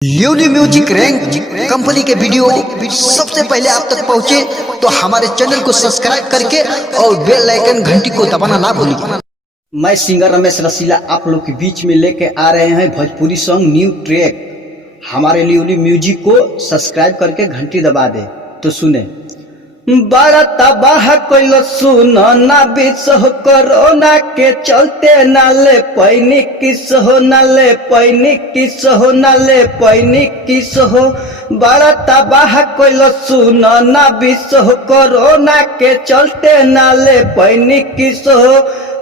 ल्यूली music rank company के वीडियो सबसे पहले आप तक पहुंचे तो हमारे चैनल को सब्सक्राइब करके और बेल आइकन घंटी को दबाना ना भूलिए। मैं सिंगर रमेश रसीला आप लोग के बीच में लेके आ रहे हैं भोजपुरी सॉन्ग न्यू ट्रैक। हमारे ल्यूली म्यूजिक को सब्सक्राइब करके घंटी दबा दे तो सुने। बड़ा तबाह कोइलो सुनो ना बीच हो कोरोना के चलते नाले पैनी किस हो नाले पैनी किस हो नाले पैनी किस हो। बड़ा तबाह कोइलो सुनो ना बीच हो कोरोना के चलते नाले पैनी किस हो।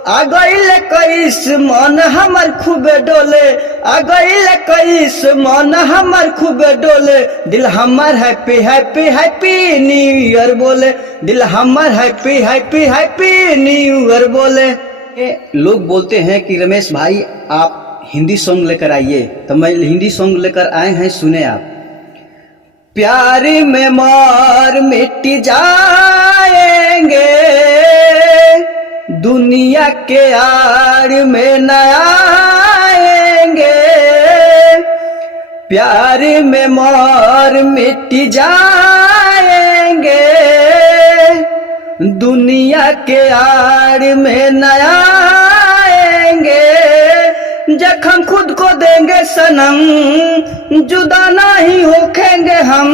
आ गईले कईस मन हमर खूबे डोले, आ गईले कईस मन हमर खूबे डोले। दिल हमर happy happy happy new year बोले, दिल हमर happy happy happy new year बोले। लोग बोलते हैं कि रमेश भाई आप हिंदी सॉन्ग लेकर आइए, तो मैं हिंदी सॉन्ग लेकर आए हैं, सुने आप। प्यार में मार मिट जाएंगे, दुनिया के आड़ में न आएंगे। प्यार में मोर मिट जाएंगे, दुनिया के आड़ में न आएंगे। जख्म खुद को देंगे सनम, जुदा नहीं होखेंगे हम,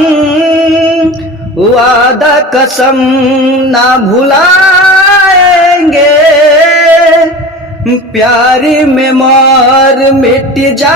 वादा कसम ना भुलाएंगे। प्यार में मोर मिट जा